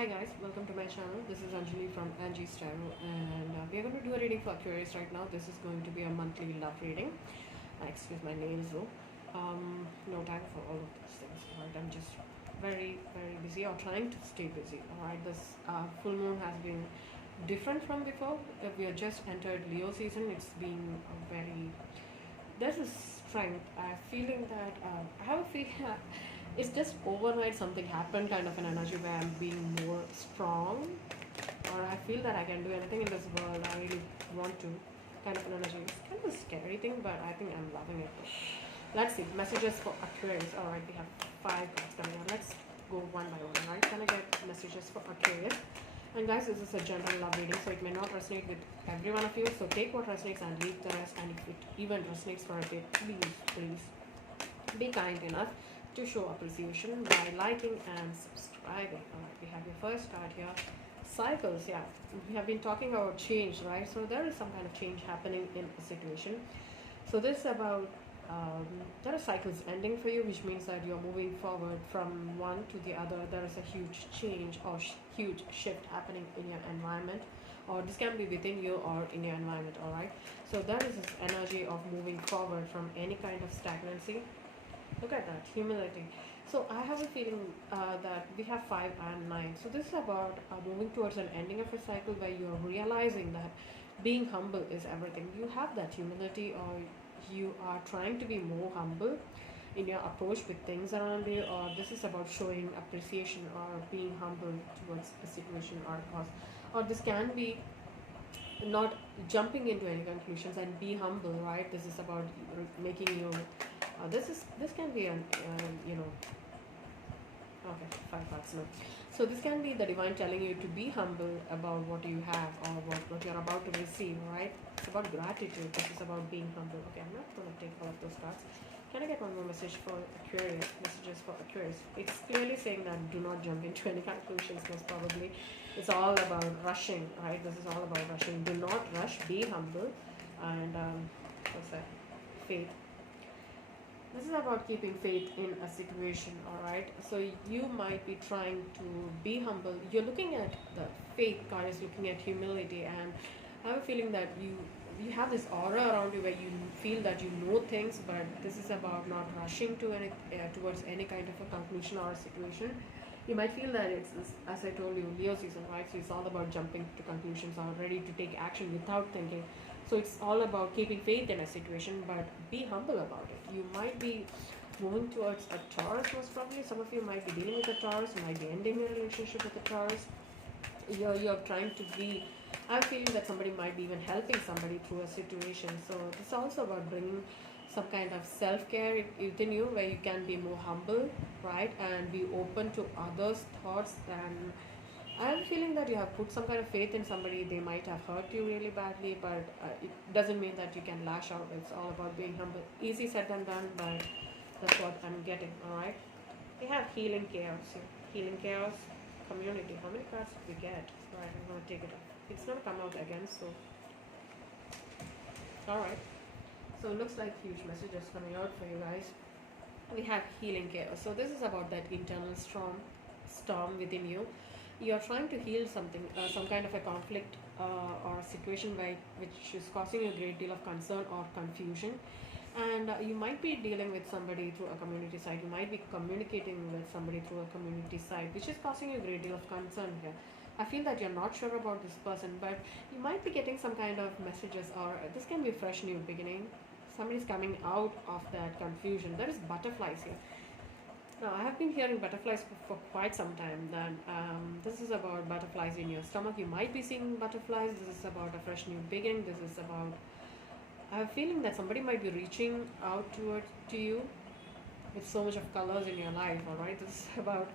Hi guys, welcome to my channel. This is Anjali from Angie's Tarot, and we are going to do a reading for Aquarius right now. This is going to be a monthly love reading. Excuse my nails though. No time for all of these things. Alright, I'm just very busy or trying to stay busy. Alright, this full moon has been different from before. We have just entered Leo season. It's been a very there's a strength. I'm feeling that I have a feeling it's just overnight something happened, kind of an energy where I'm being more strong, or I feel that I can do anything in this world. I really want to, kind of an energy. It's kind of a scary thing, but I think I'm loving it. Let's see messages for Aquarius. All right, we have 5 cards coming out. Let's go one by one. Right, can I get messages for Aquarius? And guys, this is a general love reading, so it may not resonate with every one of you. So take what resonates and leave the rest. And if it even resonates for a bit, please be kind enough to show appreciation by liking and subscribing. Alright, we have your first card here. Cycles, yeah. We have been talking about change, right? So there is some kind of change happening in a situation. So this is about there are cycles ending for you, which means that you're moving forward from one to the other. There is a huge change or huge shift happening in your environment, or this can be within you or in your environment. All right, so there is this energy of moving forward from any kind of stagnancy. Look at that humility. So I have a feeling that we have 5 and 9. So this is about moving towards an ending of a cycle where you are realizing that being humble is everything. You have that humility, or you are trying to be more humble in your approach with things around you, or this is about showing appreciation or being humble towards a situation or a cause, or this can be not jumping into any conclusions and be humble, right? This is about making you this can be an okay, 5 parts now. So this can be the divine telling you to be humble about what you have or what you're about to receive, right? It's about gratitude. This is about being humble. Okay, I'm not going to take all of those cards. Can I get one more message for Aquarius? Messages for Aquarius. It's clearly saying that do not jump into any conclusions, most probably. It's all about rushing, right? This is all about rushing. Do not rush. Be humble. And what's that? Faith. This is about keeping faith in a situation. All right, so you might be trying to be humble. You're looking at the faith card is looking at humility, and I have a feeling that you have this aura around you where you feel that you know things, but this is about not rushing to any towards any kind of a conclusion or a situation. You might feel that it's as I told you, Leo season, right? So it's all about jumping to conclusions or ready to take action without thinking. So it's all about keeping faith in a situation, but be humble about it. You might be moving towards a Taurus, most probably. Some of you might be dealing with a Taurus, might be ending a relationship with a Taurus. You're trying to be. I'm feeling that somebody might be even helping somebody through a situation. So it's also about bringing some kind of self-care within you, where you can be more humble, right, and be open to others' thoughts. And I'm feeling that you have put some kind of faith in somebody. They might have hurt you really badly, but it doesn't mean that you can lash out. It's all about being humble. Easy said than done, but that's what I'm getting. All right. We have healing chaos here. Healing chaos, community. How many cards did we get? All right, I'm gonna take it off. It's gonna come out again. So, all right. So it looks like huge messages coming out for you guys. We have healing chaos. So this is about that internal storm within you. You are trying to heal something, some kind of a conflict or a situation which is causing a great deal of concern or confusion. And you might be dealing with somebody through a community site. You might be communicating with somebody through a community site, which is causing you a great deal of concern here. I feel that you're not sure about this person, but you might be getting some kind of messages, or this can be a fresh new beginning. Somebody's coming out of that confusion. There is butterflies here. Now, I have been hearing butterflies for quite some time. Then this is about butterflies in your stomach. You might be seeing butterflies. This is about a fresh new beginning. This is about. I have a feeling that somebody might be reaching out to you with so much of colors in your life. All right, this is about.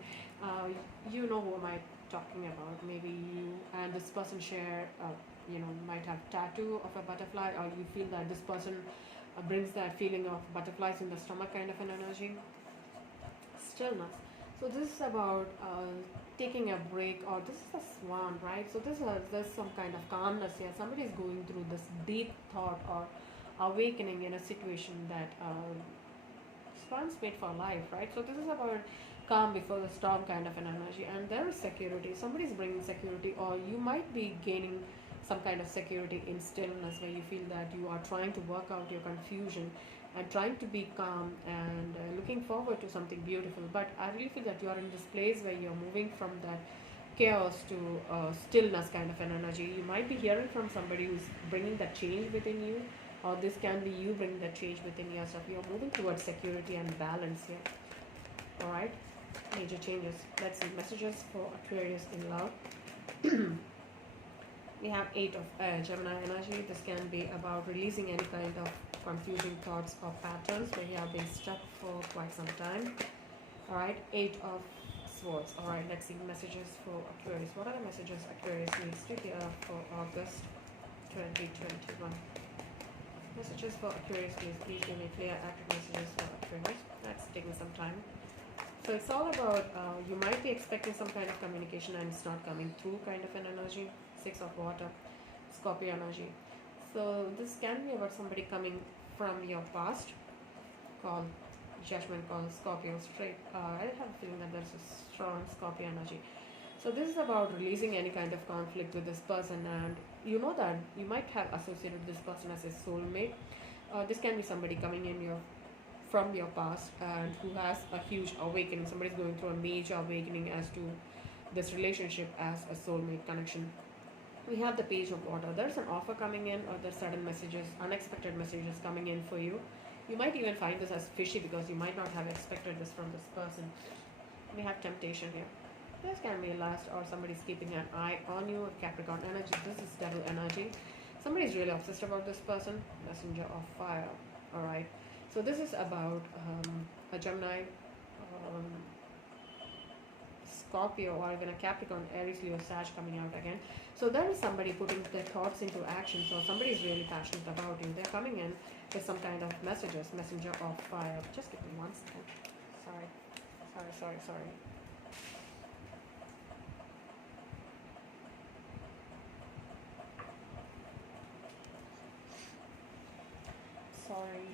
You know who am I talking about? Maybe you and this person share. Might have tattoo of a butterfly, or you feel that this person brings that feeling of butterflies in the stomach, kind of an energy. Stillness. So this is about taking a break, or this is a swan, right? So there's some kind of calmness here. Somebody is going through this deep thought or awakening in a situation that swans made for life, right? So this is about calm before the storm kind of an energy, and there is security. Somebody's bringing security, or you might be gaining some kind of security in stillness, where you feel that you are trying to work out your confusion and trying to be calm and looking forward to something beautiful. But I really feel that you are in this place where you're moving from that chaos to stillness kind of an energy. You might be hearing from somebody who's bringing that change within you, or this can be you bringing that change within yourself. You're moving towards security and balance here. All right, major changes. Let's see messages for Aquarius in love. We have eight of Gemini energy. This can be about releasing any kind of confusing thoughts or patterns where you have been stuck for quite some time. All right, eight of swords. All right, let's see messages for Aquarius. What are the messages Aquarius needs to hear for August 2021? Messages for Aquarius, please give me clear, accurate messages for Aquarius. That's taking some time. So it's all about, you might be expecting some kind of communication and it's not coming through kind of an energy. Six of water, Scorpio energy. So this can be about somebody coming from your past, called Judgment, called Scorpio straight. I have a feeling that there's a strong Scorpio energy. So this is about releasing any kind of conflict with this person, and you know that you might have associated this person as a soulmate. This can be somebody coming in your from your past and who has a huge awakening. Somebody's going through a major awakening as to this relationship as a soulmate connection. We have the page of water. There's an offer coming in, or there's sudden messages, unexpected messages coming in for you. You might even find this as fishy because you might not have expected this from this person. We have temptation here. This can be lust, or somebody's keeping an eye on you. Capricorn energy. This is devil energy. Somebody's really obsessed about this person. Messenger of fire. All right. So this is about a Gemini, Scorpio, or even a Capricorn, Aries, Leo, Sag coming out again. So there is somebody putting their thoughts into action. So somebody is really passionate about you. They're coming in with some kind of messages. Messenger of fire. Just give me 1 second. Sorry. Sorry.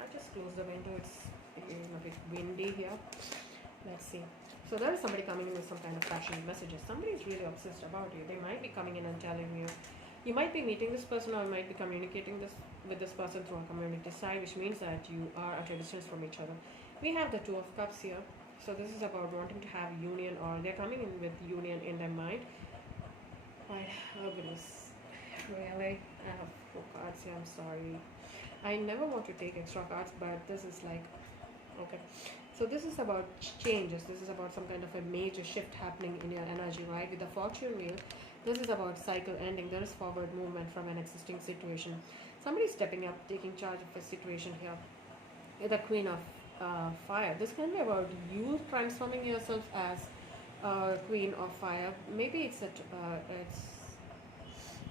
I just closed the window. It's a bit windy here. Let's see. So there is somebody coming in with some kind of passionate messages. Somebody is really obsessed about you. They might be coming in and telling you. You might be meeting this person, or you might be communicating this with this person through a community side, which means that you are at a distance from each other. We have the Two of Cups here. So this is about wanting to have union, or they're coming in with union in their mind. Right. Oh goodness. Really? I have 4 cards here. I'm sorry. I never want to take extra cards, but this is like, okay. So this is about changes. This is about some kind of a major shift happening in your energy, right? With the fortune wheel, this is about cycle ending. There is forward movement from an existing situation. Somebody stepping up, taking charge of a situation here. The Queen of Fire. This can be about you transforming yourself as Queen of Fire. Maybe it's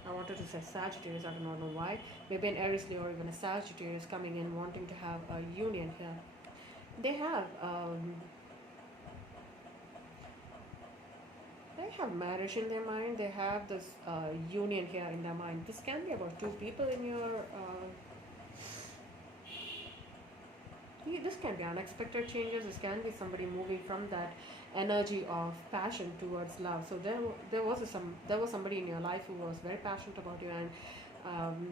I wanted to say Sagittarius. I do not know why. Maybe an Aries, Leo, or even a Sagittarius coming in wanting to have a union here. They have marriage in their mind. They have this union here in their mind. This can be about 2 people in your this can be unexpected changes. This can be somebody moving from that energy of passion towards love. So there was somebody in your life who was very passionate about you, and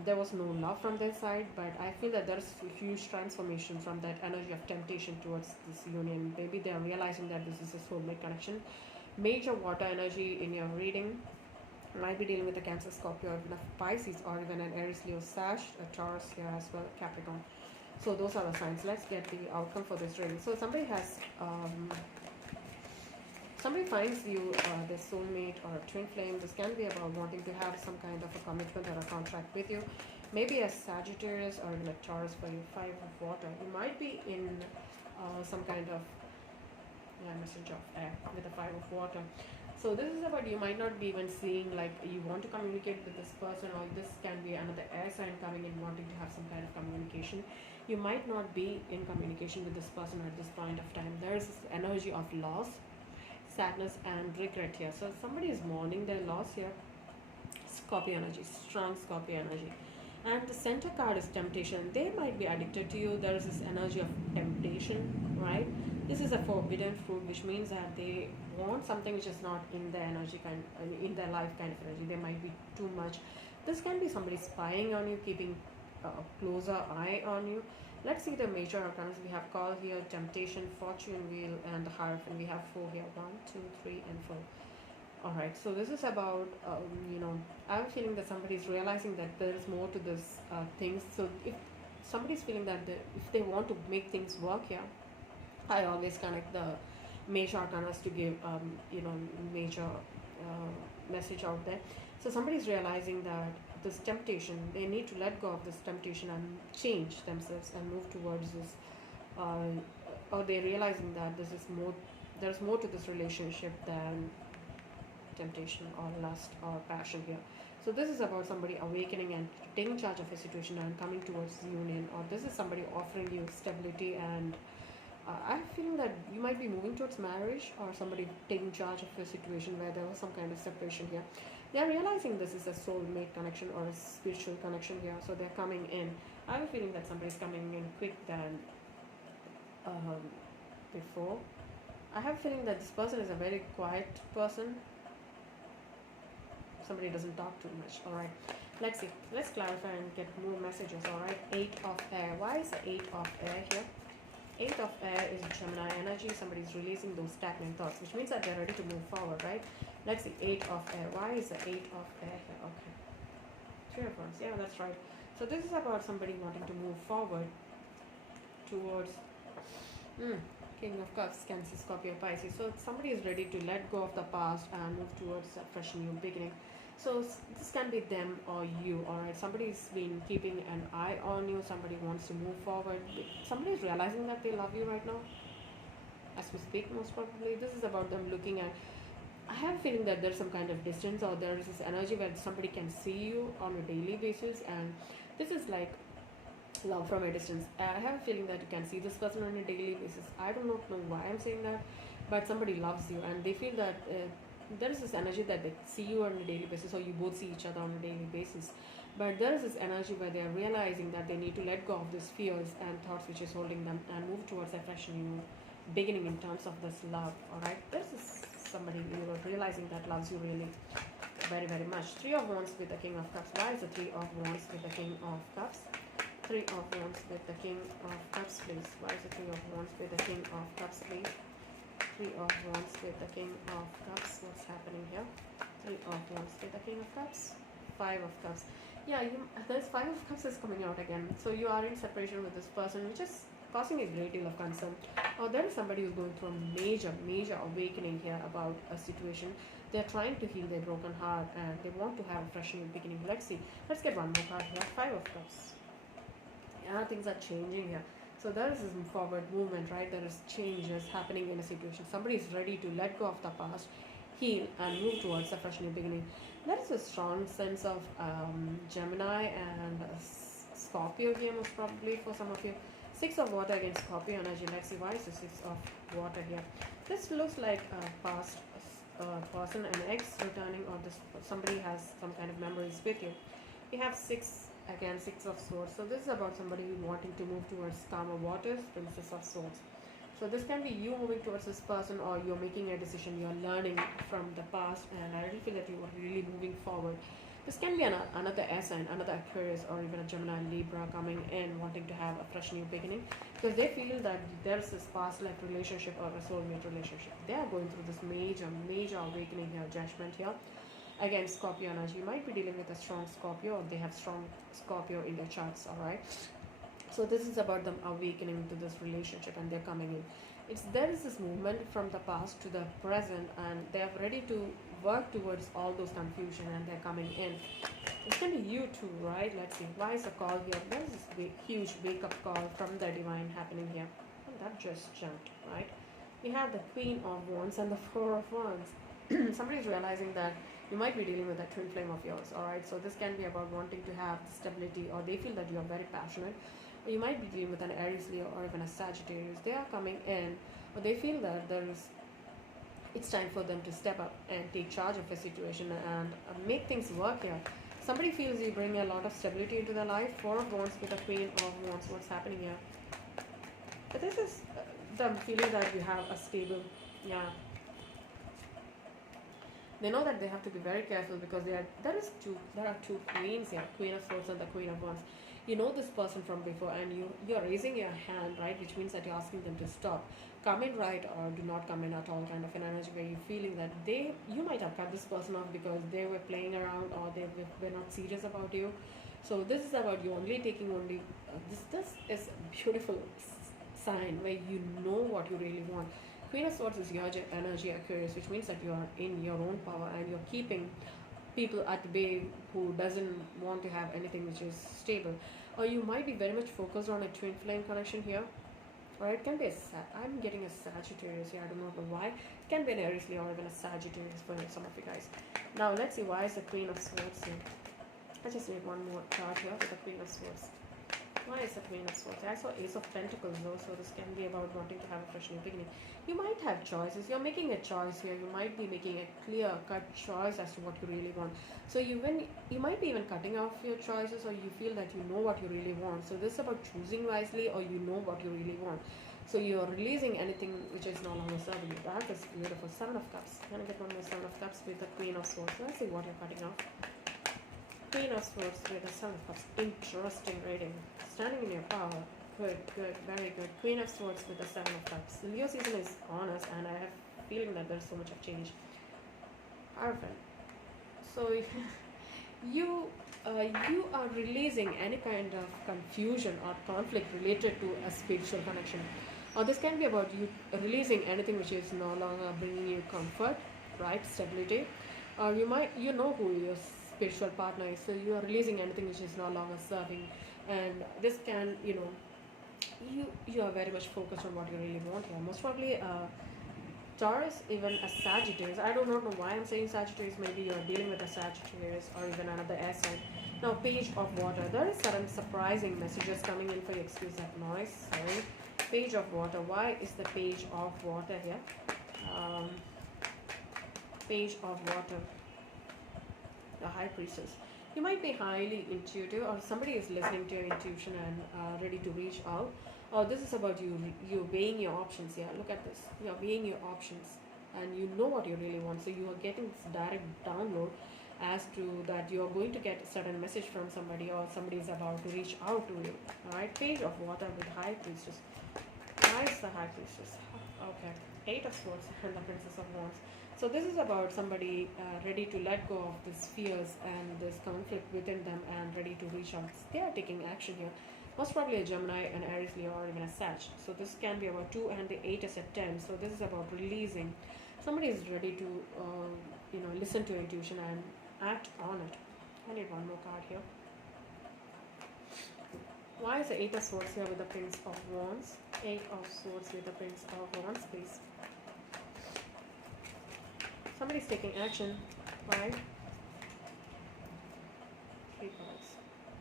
there was no love from their side, but I feel that there's a huge transformation from that energy of temptation towards this union. Maybe they are realizing that this is a soulmate connection. Major water energy in your reading. Might be dealing with a Cancer, Scorpio, or even a Pisces, or even an Aries, Leo, Sag, a Taurus here as well, Capricorn. So those are the signs. Let's get the outcome for this reading. So somebody finds you their soulmate or a twin flame. This can be about wanting to have some kind of a commitment or a contract with you. Maybe a Sagittarius or even a Taurus for you. 5 of water. You might be in some kind of messenger of air with the 5 of water. So this is about, you might not be even seeing like you want to communicate with this person, or this can be another air sign coming in wanting to have some kind of communication. You might not be in communication with this person at this point of time. There is this energy of loss, sadness, and regret here. So somebody is mourning their loss here. Scorpio energy, strong Scorpio energy. And the center card is temptation. They might be addicted to you. There is this energy of temptation, right? This is a forbidden fruit, which means that they want something which is not in their energy kind, in their life kind of energy. They might be too much. This can be somebody spying on you, keeping a closer eye on you. Let's see the major arcana. We have call here, temptation, fortune wheel, and the hierophant. We have four here. One, two, three, and four. All right. So this is about, I'm feeling that somebody is realizing that there is more to this things. So if somebody's feeling that if they want to make things work here, I always connect the major arcanas to give, major message out there. So somebody's realizing that this temptation, they need to let go of this temptation and change themselves and move towards this, or they're realizing that this is more, there's more to this relationship than temptation or lust or passion here. So this is about somebody awakening and taking charge of a situation and coming towards union, or this is somebody offering you stability and I'm feeling that you might be moving towards marriage or somebody taking charge of a situation where there was some kind of separation here. They are realizing this is a soulmate connection or a spiritual connection here, so they're coming in. I have a feeling that somebody's coming in quick than um, before. I have a feeling that this person is a very quiet person. Somebody doesn't talk too much. All right, let's see. Let's clarify and get more messages. All right, 8 of air. Why is the 8 of air here? 8 of air is Gemini energy. Somebody's releasing those stagnant thoughts, which means that they're ready to move forward, right? Let's see, 8 of air. Why is the 8 of air here? Okay. 3 of wands. Yeah, that's right. So this is about somebody wanting to move forward towards King of Cups, Cancer, Scorpio, Pisces. So somebody is ready to let go of the past and move towards a fresh new beginning. So this can be them or you, alright? Somebody's been keeping an eye on you. Somebody wants to move forward. Somebody is realizing that they love you right now. As we speak, most probably. This is about them looking at... I have a feeling that there's some kind of distance or there is this energy where somebody can see you on a daily basis. And this is like love from a distance. I have a feeling that you can see this person on a daily basis. I do not know why I'm saying that. But somebody loves you and they feel that... there is this energy that they see you on a daily basis or you both see each other on a daily basis, but there is this energy where they are realizing that they need to let go of these fears and thoughts which is holding them and move towards a fresh new beginning in terms of this love. All right, there's this somebody you are realizing that loves you really very, very much. 3 of wands with the King of Cups. Why is the 3 of wands with the King of Cups? 3 of wands with the King of Cups, please. Why is the 3 of wands with the King of Cups, please? 3 of wands with the King of Cups. What's happening here? 3 of wands with the King of Cups. 5 of Cups. Yeah, there's 5 of Cups is coming out again. So you are in separation with this person, which is causing a great deal of concern. Or there is somebody who's going through a major awakening here about a situation. They're trying to heal their broken heart and they want to have a fresh new beginning. Let's see. Let's get one more card here. 5 of Cups. Yeah, things are changing here. So there is this forward movement, right? There is changes happening in a situation. Somebody is ready to let go of the past, heal, and move towards a fresh new beginning. There is a strong sense of Gemini and Scorpio here, most probably for some of you. 6 of water against Scorpio energy. Let's see why is the 6 of water here. This looks like a past person, an ex returning, or this somebody has some kind of memories with you. We have 6. Again, 6 of swords. So this is about somebody wanting to move towards calmer waters. Princess of swords. So this can be you moving towards this person or you're making a decision. You're learning from the past and I really feel that you are really moving forward. This can be another air sign, another Aquarius or even a Gemini, Libra coming in wanting to have a fresh new beginning because they feel that there's this past life relationship or a soulmate relationship. They are going through this major awakening here, judgment here. Again, Scorpio energy. You might be dealing with a strong Scorpio or they have strong Scorpio in their charts, alright? So this is about them awakening to this relationship and they're coming in. There is this movement from the past to the present and they are ready to work towards all those confusion and they're coming in. It can be you too, right? Let's see. Why is the call here? There is this huge wake-up call from the divine happening here. And that just jumped, right? We have the Queen of Wands and the 4 of Wands. Somebody is realizing that you might be dealing with that twin flame of yours, alright? So this can be about wanting to have stability or they feel that you are very passionate. Or you might be dealing with an Aries, Leo or even a Sagittarius. They are coming in or they feel that it's time for them to step up and take charge of a situation and make things work here. Somebody feels you bring a lot of stability into their life. 4 of Wands with the Queen of Wands. What's happening here? But I'm feeling that you have a stable, yeah. They know that they have to be very careful because there are two queens here, Queen of Swords and the Queen of Wands. You know this person from before, and you're raising your hand, right, which means that you're asking them to stop, come in, right, or do not come in at all, kind of an energy where you're feeling that you might have cut this person off because they were playing around or they were not serious about you. So this is about you only taking only this is a beautiful sign where you know what you really want. Queen of Swords is your energy Aquarius, which means that you are in your own power and you're keeping people at bay who doesn't want to have anything which is stable. Or you might be very much focused on a twin flame connection here. Or it can be I'm getting a Sagittarius here, I don't know why. It can be an Aries Leo or even a Sagittarius for some of you guys. Now let's see why is the Queen of Swords here. I just need one more card here with the Queen of Swords. Why is the Queen of Swords? I saw Ace of Pentacles though, so this can be about wanting to have a fresh new beginning. You might have choices. You're making a choice here. You might be making a clear-cut choice as to what you really want. So you might be even cutting off your choices, or you feel that you know what you really want. So this is about choosing wisely, or you know what you really want. So you're releasing anything which is no longer serving you. That is beautiful. Seven of Cups. Can I get one more Seven of Cups with the Queen of Swords? Let's see what you're cutting off. Queen of Swords with the Seven of Cups. Interesting reading. Standing in your power. Good, good, very good. Queen of Swords with the Seven of Cups. The Leo season is on us, and I have a feeling that there's so much of change. Hierophant. So you are releasing any kind of confusion or conflict related to a spiritual connection. Or this can be about you releasing anything which is no longer bringing you comfort, right? Stability. Or you know who your spiritual partner is, so you are releasing anything which is no longer serving. And this can, you are very much focused on what you really want here. Most probably Taurus, even a Sagittarius. I don't know why I'm saying Sagittarius. Maybe you are dealing with a Sagittarius or even another air sign. Now, Page of Water. There is certain surprising messages coming in for you. Excuse that noise. Sorry. Page of Water. Why is the Page of Water here? Page of Water. The High Priestess. You might be highly intuitive, or somebody is listening to your intuition and ready to reach out. Or this is about you weighing your options here. Look at this. You're weighing your options and you know what you really want. So you are getting this direct download as to that you are going to get a certain message from somebody, or somebody is about to reach out to you. Alright, Page of Water with High Priestess. Why is the High Priestess? Okay, Eight of Swords and the Princess of Wands. So this is about somebody ready to let go of these fears and this conflict within them and ready to reach out. They are taking action here. Most probably a Gemini, an Aries, Leo, or even a Sag. So this can be about 2, and the 8 is a 10. So this is about releasing. Somebody is ready to, listen to intuition and act on it. I need one more card here. Why is the 8 of Swords here with the Prince of Wands? 8 of Swords with the Prince of Wands, please. Somebody's taking action. Why? 3 cards.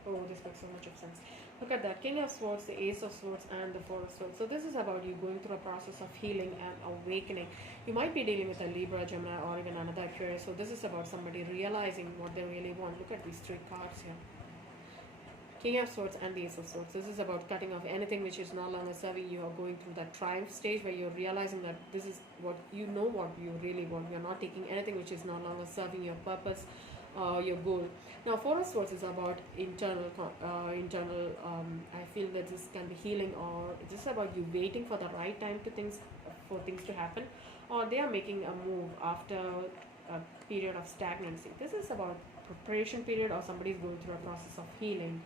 Oh, this makes so much of sense. Look at that. King of Swords, the Ace of Swords, and the Four of Swords. So this is about you going through a process of healing and awakening. You might be dealing with a Libra, Gemini, or even another Aquarius. So this is about somebody realizing what they really want. Look at these 3 cards here. King of Swords and the Ace of Swords. This is about cutting off anything which is no longer serving you, or going through that triumph stage where you're realizing that this is what you know what you really want. You're not taking anything which is no longer serving your purpose or your goal. Now, Four of Swords is about internal. I feel that this can be healing, or it's just about you waiting for the right time for things to happen, or they are making a move after a period of stagnancy. This is about preparation period, or somebody is going through a process of healing.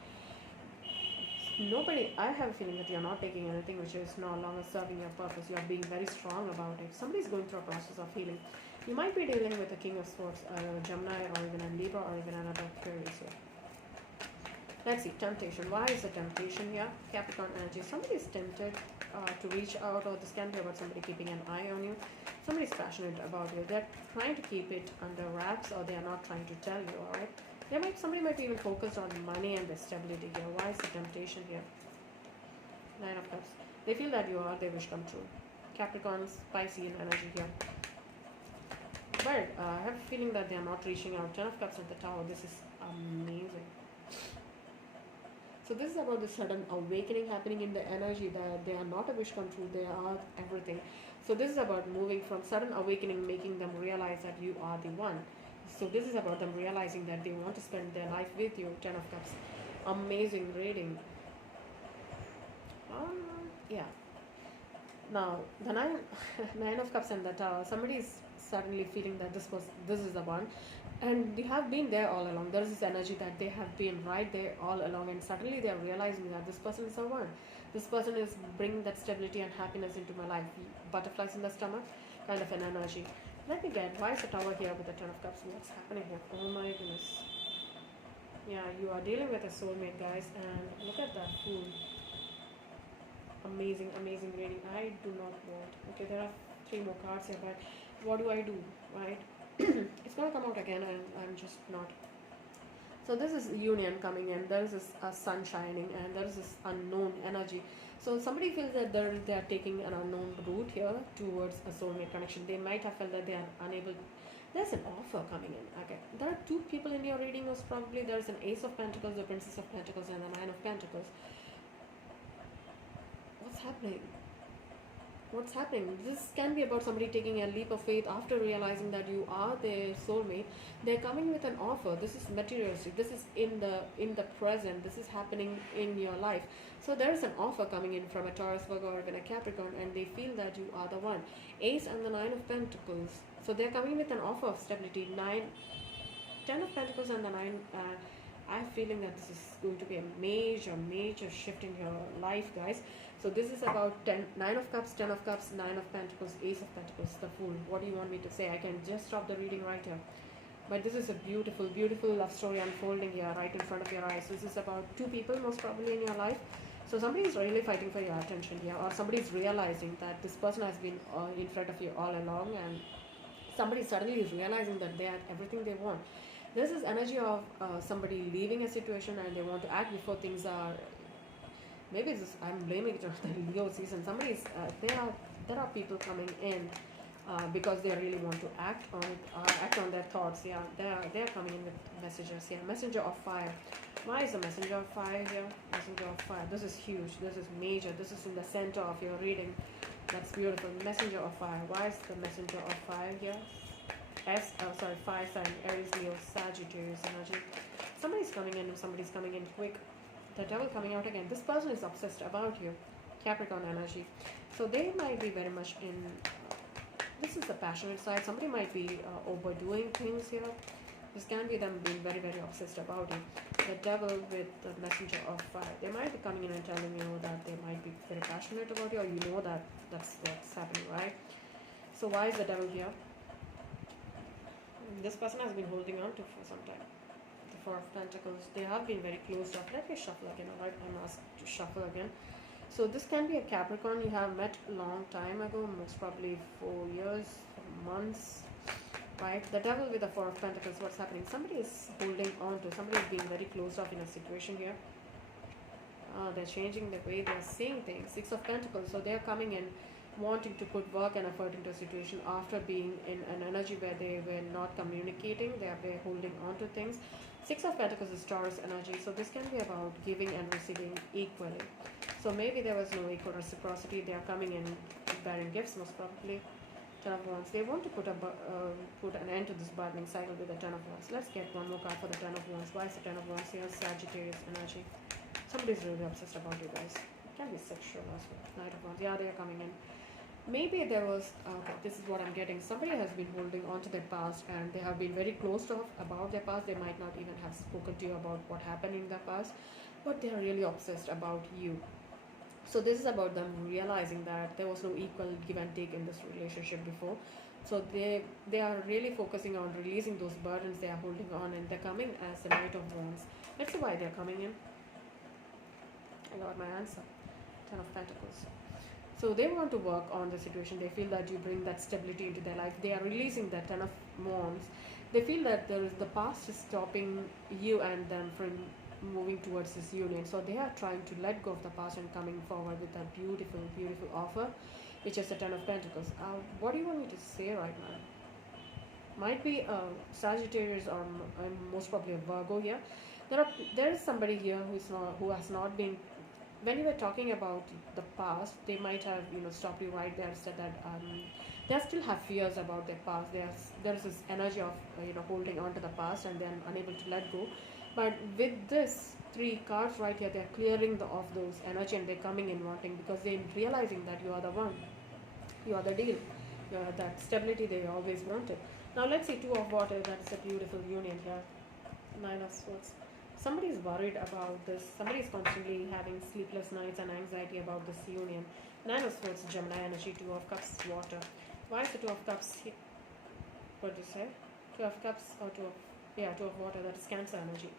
I have a feeling that you're not taking anything which is no longer serving your purpose. You're being very strong about it. Somebody's going through a process of healing. You might be dealing with a King of Swords, Gemini, or even a Libra, or even another Aquarius here. Let's see, temptation. Why is the temptation here? Capricorn energy. Somebody is tempted to reach out, or this can be about somebody keeping an eye on you. Somebody is passionate about you. They're trying to keep it under wraps, or they are not trying to tell you, alright? Somebody might be even focused on money and the stability here. Why is the temptation here? 9 of Cups. They feel that you are their wish come true. Capricorn, Piscean energy here. But I have a feeling that they are not reaching out. 10 of Cups at the Tower. This is amazing. So this is about the sudden awakening happening in the energy, that they are not a wish come true, they are everything. So this is about moving from sudden awakening, making them realize that you are the one. So this is about them realizing that they want to spend their life with you. 10 of Cups, amazing reading. Yeah. Now the nine, 9 of Cups and the Tower. Somebody is suddenly feeling that this is the one, and they have been there all along. There is this energy that they have been right there all along, and suddenly they are realizing that this person is the one. This person is bringing that stability and happiness into my life. Butterflies in the stomach, kind of an energy. Let me get, why is the Tower here with the 10 of Cups? What's happening here? Oh my goodness. Yeah, you are dealing with a soulmate, guys, and look at that Fool. Amazing, amazing reading. I do not want. Okay, there are three more cards here, but what do I do, right? It's gonna come out again, and I'm just not. So this is union coming in. There is this sun shining, and there is this unknown energy. So somebody feels that they are taking an unknown route here towards a soulmate connection. They might have felt that they are unable. There's an offer coming in. Okay, there are two people in your reading. Most probably there is an Ace of Pentacles, the Princess of Pentacles, and the Nine of Pentacles. What's happening? What's happening? This can be about somebody taking a leap of faith after realizing that you are their soulmate. They're coming with an offer. This is materialistic. This is in the present. This is happening in your life. So there is an offer coming in from a Taurus, Virgo, or even a Capricorn, and they feel that you are the one. Ace and the Nine of Pentacles. So they're coming with an offer of stability. 10 of Pentacles and the 9. I'm feeling that this is going to be a major shift in your life, guys. So this is about 9 of Cups, 10 of Cups, 9 of Pentacles, Ace of Pentacles, the Fool. What do you want me to say? I can just stop the reading right here. But this is a beautiful love story unfolding here right in front of your eyes. This is about two people most probably in your life. So somebody is really fighting for your attention here, or somebody is realizing that this person has been in front of you all along, and somebody suddenly is realizing that they have everything they want. This is energy of somebody leaving a situation, and they want to act before things are. Maybe it's just, I'm blaming it on the Leo season. There are people coming in because they really want to act on their thoughts. Yeah, they're coming in with messages. Yeah, Messenger of Fire. Why is the Messenger of Fire here? Messenger of Fire. This is huge. This is major. This is in the center of your reading. That's beautiful. Messenger of Fire. Why is the Messenger of Fire here? Fire sign, Aries, Leo, Sagittarius energy. Somebody's coming in and somebody's coming in quick. The Devil coming out again. This person is obsessed about you. Capricorn energy. So they might be very much in. This is the passionate side. Somebody might be overdoing things here. This can be them being very obsessed about you. The Devil with the Messenger of Fire. They might be coming in and telling you that they might be very passionate about you, or you know that that's what's happening, right? So why is the Devil here? This person has been holding on to for some time. The Four of Pentacles. They have been very closed off. Let me shuffle again. Alright, I'm asked to shuffle again. So this can be a Capricorn you have met a long time ago, most probably 4 years, months. Right? The Devil with the Four of Pentacles. What's happening? Somebody is holding on to. Somebody is being very closed off in a situation here. They're changing the way they're seeing things. Six of Pentacles. So they're coming in wanting to put work and effort into a situation after being in an energy where they were not communicating. They were holding on to things. Six of Pentacles is Taurus energy. So this can be about giving and receiving equally. So maybe there was no equal reciprocity. They are coming in bearing gifts most probably. Ten of Wands. They want to put an end to this burdening cycle with the Ten of Wands. Let's get one more card for the Ten of Wands. Why is the Ten of Wands here? Sagittarius energy. Somebody's really obsessed about you guys. It can be sexual as well. Knight of Wands. Yeah, they are coming in. Maybe there was, okay, this is what I'm getting. Somebody has been holding on to their past, and they have been very closed off about their past. They might not even have spoken to you about what happened in the past, but they are really obsessed about you. So this is about them realizing that there was no equal give and take in this relationship before. So they are really focusing on releasing those burdens they are holding on, and they're coming as the Knight of Wands. Let's see why they're coming in. I got my answer. Ten of Pentacles. So they want to work on the situation. They feel that you bring that stability into their life. They are releasing that Ten of Wands. They feel that the past is stopping you and them from moving towards this union. So they are trying to let go of the past and coming forward with a beautiful offer, which is the Ten of Pentacles. What do you want me to say right now? Might be Sagittarius or most probably a Virgo here. There is somebody here who has not been. When you were talking about the past, they might have stopped you right there and said that they still have fears about their past. There's this energy of holding on to the past and then unable to let go. But with this three cards right here, they're clearing of those energy and they're coming in wanting because they're realizing that you are the one, you are the deal, you are that stability they always wanted. Now let's see two of water. That's a beautiful union here. Nine of Swords. Somebody is worried about this. Somebody is constantly having sleepless nights and anxiety about this union. Nine of Swords, Gemini energy. Two of Cups, water. Why is the Two of Cups here? What do you say? Two of Cups or Two of water. That is Cancer energy.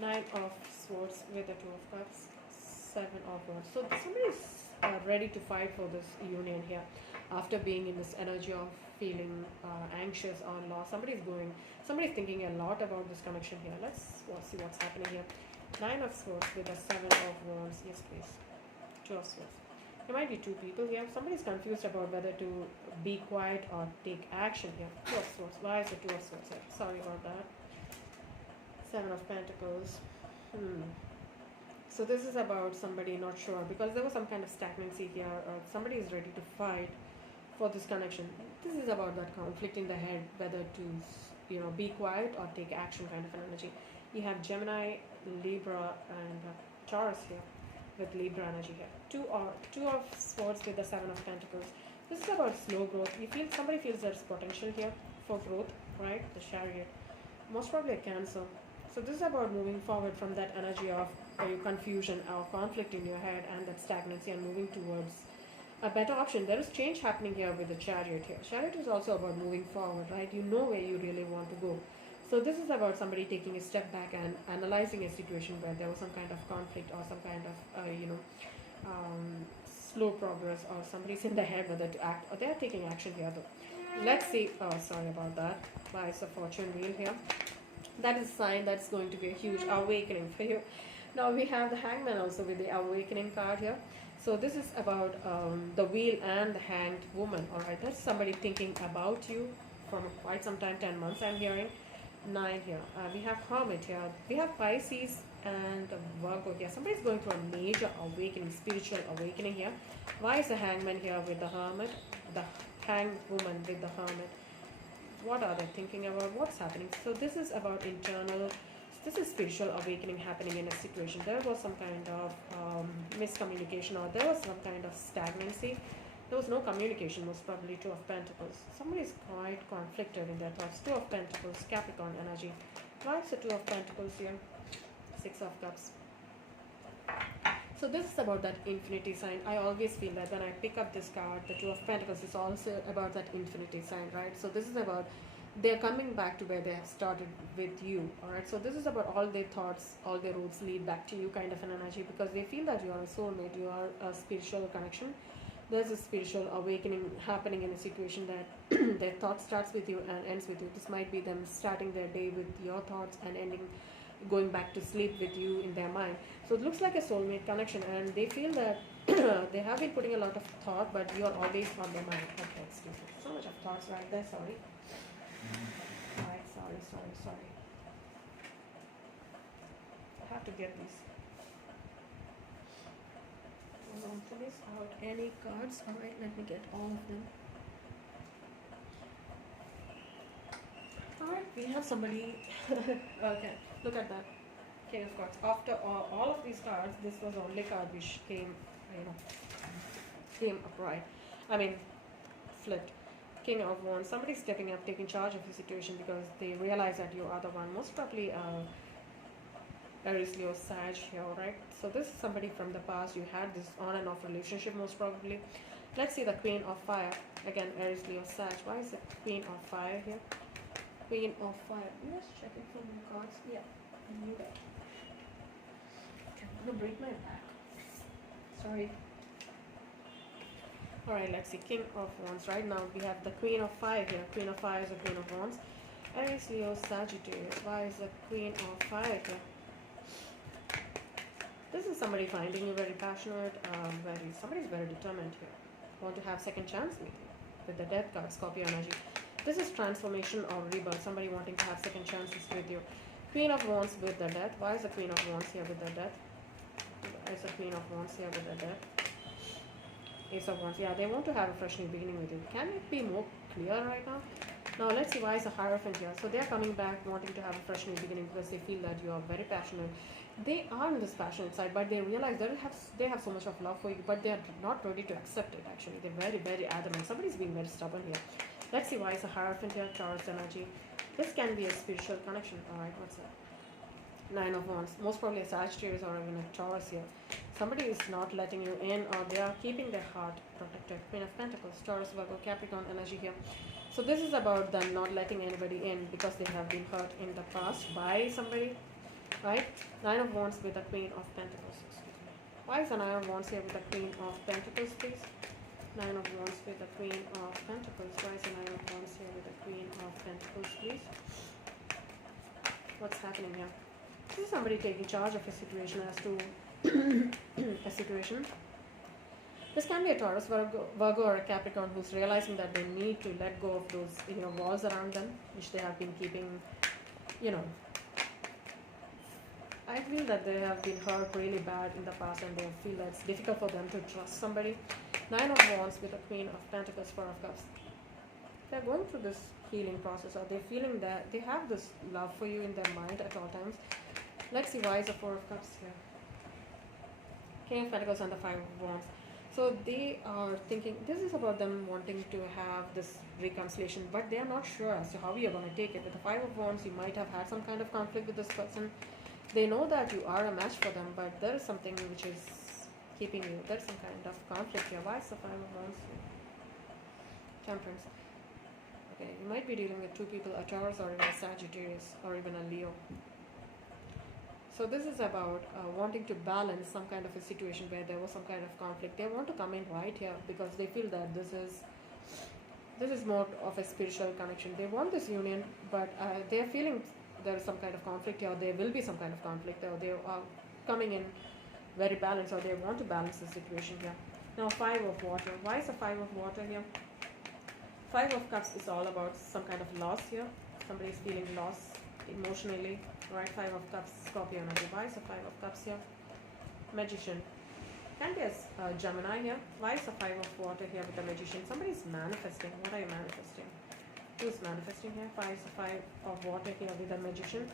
Nine of Swords with the Two of Cups. Seven of Wands. So somebody is ready to fight for this union here. After being in this energy of feeling anxious or lost, somebody's thinking a lot about this connection here. Let's see what's happening here. Nine of Swords with a Seven of Wands. Yes, please. Two of Swords. There might be two people here. Somebody's confused about whether to be quiet or take action here. Two of Swords. Why is the Two of Swords here? Sorry about that. Seven of Pentacles. So this is about somebody not sure because there was some kind of stagnancy here. Somebody is ready to fight for this connection. This is about that conflict in the head, whether to be quiet or take action kind of an energy. You have Gemini, Libra, and Taurus here with Libra energy here. Two of Swords with the Seven of Pentacles. This is about slow growth. Somebody feels there's potential here for growth, right? The Chariot, most probably a Cancer. So this is about moving forward from that energy of confusion or conflict in your head and that stagnancy and moving towards a better option. There is change happening here with the Chariot here. Chariot is also about moving forward, right? You know where you really want to go. So this is about somebody taking a step back and analyzing a situation where there was some kind of conflict or some kind of slow progress, or somebody's in the head whether to act or they're taking action here though. Let's see. Oh, sorry about that. Why is the fortune wheel here? That is a sign that's going to be a huge awakening for you. Now we have the Hangman also with the awakening card here. So this is about the wheel and the hanged woman. Alright, that's somebody thinking about you from quite some time, 10 months I'm hearing. 9 here. We have Hermit here. We have Pisces and Virgo here. Somebody's going through a major awakening, spiritual awakening here. Why is the Hangman here with the Hermit? The hanged woman with the Hermit. What are they thinking about? What's happening? So this is about this is spiritual awakening happening in a situation. There was some kind of miscommunication, or there was some kind of stagnancy. There was no communication, most probably. Two of Pentacles. Somebody is quite conflicted in their thoughts. Two of Pentacles, Capricorn energy. Why is the Two of Pentacles here? Six of Cups. So this is about that infinity sign. I always feel that when I pick up this card, the Two of Pentacles is also about that infinity sign, right? So this is about they're coming back to where they have started with you. Alright, so this is about all their thoughts, all their roads lead back to you kind of an energy, because they feel that you are a soulmate, you are a spiritual connection. There's a spiritual awakening happening in a situation that their thought starts with you and ends with you. This might be them starting their day with your thoughts and ending going back to sleep with you in their mind. So it looks like a soulmate connection, and they feel that they have been putting a lot of thought, but you are always on their mind. Okay, excuse me. So much of thoughts right there, sorry. Alright, sorry. I have to get these. Please out any cards. Alright, let me get all of them. Alright, we have somebody. Okay, look at that. King of Cards. After all of these cards, this was the only card which came upright. I mean, flipped. King of Wands. Somebody stepping up, taking charge of the situation because they realize that you are the one. Most probably Aries, Leo, Sag here, right? So this is somebody from the past. You had this on and off relationship, most probably. Let's see the Queen of Fire. Again, Aries, Leo, Sag. Why is it Queen of Fire here? Queen of Fire. Let's check it from the cards. Yeah, I knew that. Okay, I'm gonna break my back. Sorry. Alright, let's see. King of Wands. Right now we have the Queen of Fire here. Queen of Fire is the Queen of Wands. Aries, Leo, Sagittarius. Why is the Queen of Fire here? This is somebody finding you very passionate. Somebody's very determined here. Want to have second chance with you. With the Death card, Scorpio energy. This is transformation or rebirth. Somebody wanting to have second chances with you. Queen of Wands with the Death. Why is the Queen of Wands here with the Death? Why is the Queen of Wands here with the Death? Ace of Wands. Yeah, they want to have a fresh new beginning with you. Can it be more clear right now? Now let's see why is a Hierophant here. So they're coming back wanting to have a fresh new beginning because they feel that you are very passionate. They are in this passionate side, but they realize they have so much of love for you, but they are not ready to accept it actually. They're very, very adamant. Somebody's being very stubborn here. Let's see why is a Hierophant here, Taurus energy. This can be a spiritual connection. Alright, what's that? Nine of Wands. Most probably a Sagittarius or even a Taurus here. Somebody is not letting you in, or they are keeping their heart protected. Queen of Pentacles, Taurus, Virgo, Capricorn energy here. So this is about them not letting anybody in because they have been hurt in the past by somebody, right? Nine of Wands with the Queen of Pentacles. Excuse me. Why is the Nine of Wands here with the Queen of Pentacles, please? Nine of Wands with the Queen of Pentacles. Why is the Nine of Wands here with the Queen of Pentacles, please? What's happening here? This is somebody taking charge of a situation as to a situation. This can be a Taurus, Virgo or a Capricorn who's realizing that they need to let go of those walls around them, which they have been keeping, I feel that they have been hurt really bad in the past and they feel that it's difficult for them to trust somebody. Nine of Wands with the Queen of Pentacles, Four of Cups. They're going through this healing process, or they're feeling that they have this love for you in their mind at all times. Let's see why is the Four of Cups here. King of Pentacles and the Five of Wands. So they are thinking, this is about them wanting to have this reconciliation, but they are not sure as to how you're going to take it. With the Five of Wands, you might have had some kind of conflict with this person. They know that you are a match for them, but there is something which is keeping you. There's some kind of conflict here. Why is the Five of Wands here? Temperance. Okay, you might be dealing with two people, a Taurus or even a Sagittarius or even a Leo. So this is about wanting to balance some kind of a situation where there was some kind of conflict. They want to come in right here because they feel that this is more of a spiritual connection. They want this union, but they are feeling there is some kind of conflict here. There will be some kind of conflict, or they are coming in very balanced, or they want to balance the situation here. Now, Five of Water. Why is the Five of Water here? Five of Cups is all about some kind of loss here. Somebody is feeling loss emotionally. Right, Five of Cups, Scorpio energy. Why is the Five of Cups here? Magician. Can be a Gemini here. Why is the Five of Water here with the Magician? Somebody is manifesting. What are you manifesting? Who is manifesting here? Why is the Five of Water here with the Magician?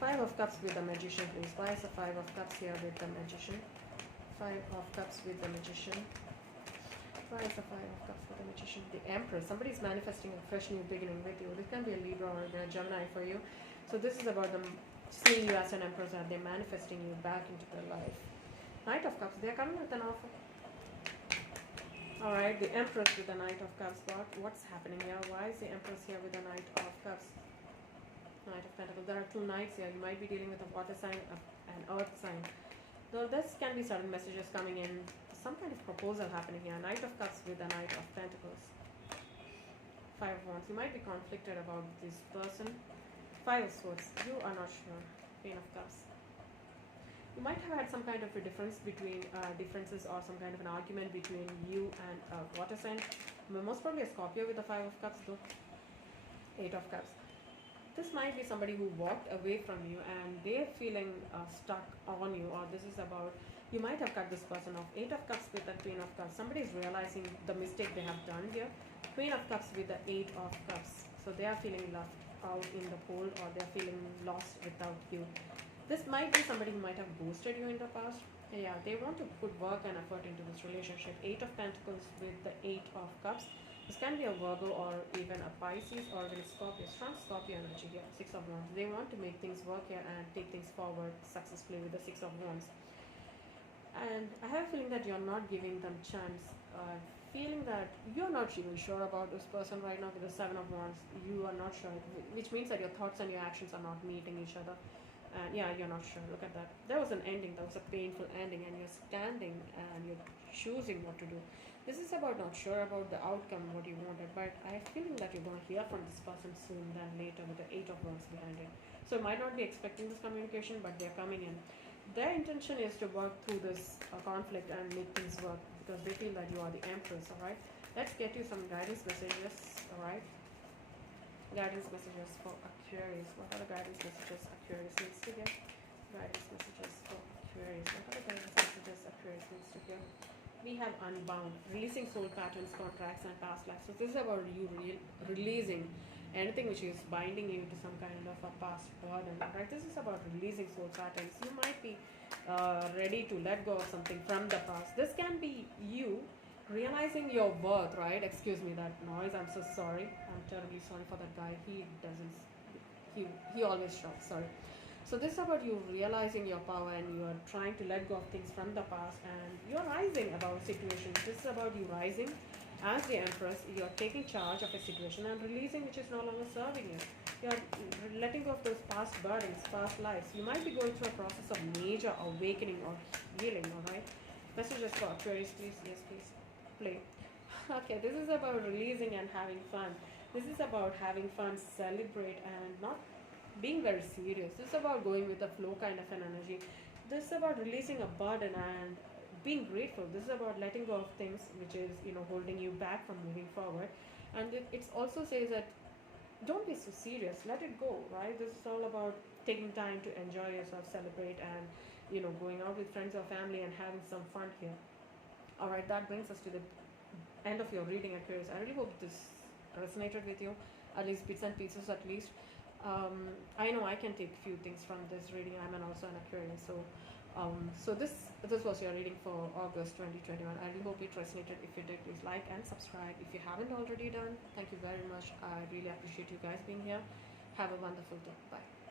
Five of Cups with the Magician, please. Why is the Five of Cups here with the Magician? Five of Cups with the Magician. Why is the Five of Cups with the Magician? The Empress. Somebody is manifesting a fresh new beginning with you. This can be a Libra or a Gemini for you. So this is about them seeing you as an Empress, and they're manifesting you back into their life. Knight of Cups. They're coming with an offer. Alright, the Empress with the Knight of Cups. What's happening here? Why is the Empress here with the Knight of Cups? Knight of Pentacles. There are two knights here. You might be dealing with a water sign and earth sign. So this can be sudden messages coming in. Some kind of proposal happening here. Knight of Cups with the Knight of Pentacles. Five of Wands. You might be conflicted about this person. Five of Swords. You are not sure. Queen of Cups. You might have had some kind of a difference between differences, or some kind of an argument between you and a water sign. Most probably a Scorpio with the Five of Cups though. Eight of Cups. This might be somebody who walked away from you and they're feeling stuck on you, or this is about, you might have cut this person off. Eight of Cups with the Queen of Cups. Somebody is realizing the mistake they have done here. Queen of Cups with the Eight of Cups. So they are feeling left out in the cold, or they're feeling lost without you. This might be somebody who might have boosted you in the past. Yeah, they want to put work and effort into this relationship. Eight of Pentacles with the Eight of Cups. This can be a Virgo or even a Pisces or even a Scorpio. Strong Scorpio energy here. Six of Wands. They want to make things work here and take things forward successfully with the Six of Wands. And I have a feeling that you're not giving them chance. Feeling that you're not even sure about this person right now with the Seven of Wands. You are not sure, which means that your thoughts and your actions are not meeting each other. And yeah, you're not sure. Look at that. There was an ending. There was a painful ending, and you're standing and you're choosing what to do. This is about not sure about the outcome, what you wanted, but I have a feeling that you're going to hear from this person soon than later with the Eight of Wands behind it. So you might not be expecting this communication, but they're coming in. Their intention is to work through this conflict and make things work, because they feel that you are the Empress. Alright, let's get you some guidance messages. Alright, Guidance messages for Aquarius. What are the guidance messages Aquarius needs to hear? Guidance messages for Aquarius. What are the guidance messages Aquarius needs to hear? We have unbound, releasing soul patterns, contracts, and past lives. So this is about you releasing anything which is binding you to some kind of a past burden, right? This is about releasing soul patterns. You might be ready to let go of something from the past. This can be you realizing your worth, right? Excuse me, that noise. I'm so sorry. I'm terribly sorry for that guy. He doesn't. He always shouts. Sorry. So this is about you realizing your power and you are trying to let go of things from the past and you're rising above situations. This is about you rising as the Empress. You're taking charge of a situation and releasing which is no longer serving you. You're letting go of those past burdens, past lives. You might be going through a process of major awakening or healing, alright? Messages for Aquarius, please. Yes, please. Play. Okay, this is about releasing and having fun. This is about having fun, celebrate, and not being very serious. This is about going with the flow kind of an energy. This is about releasing a burden and being grateful. This is about letting go of things which is, holding you back from moving forward. And it also says that don't be so serious. Let it go, right? This is all about taking time to enjoy yourself, celebrate, and going out with friends or family and having some fun here. All right, that brings us to the end of your reading, Aquarius. I really hope this resonated with you, at least bits and pieces at least. I know I can take few things from this reading. I'm also an Aquarian, so this was your reading for August 2021. I really hope it resonated. If you did, please like and subscribe. If you haven't already done, thank you very much. I really appreciate you guys being here. Have a wonderful day. Bye.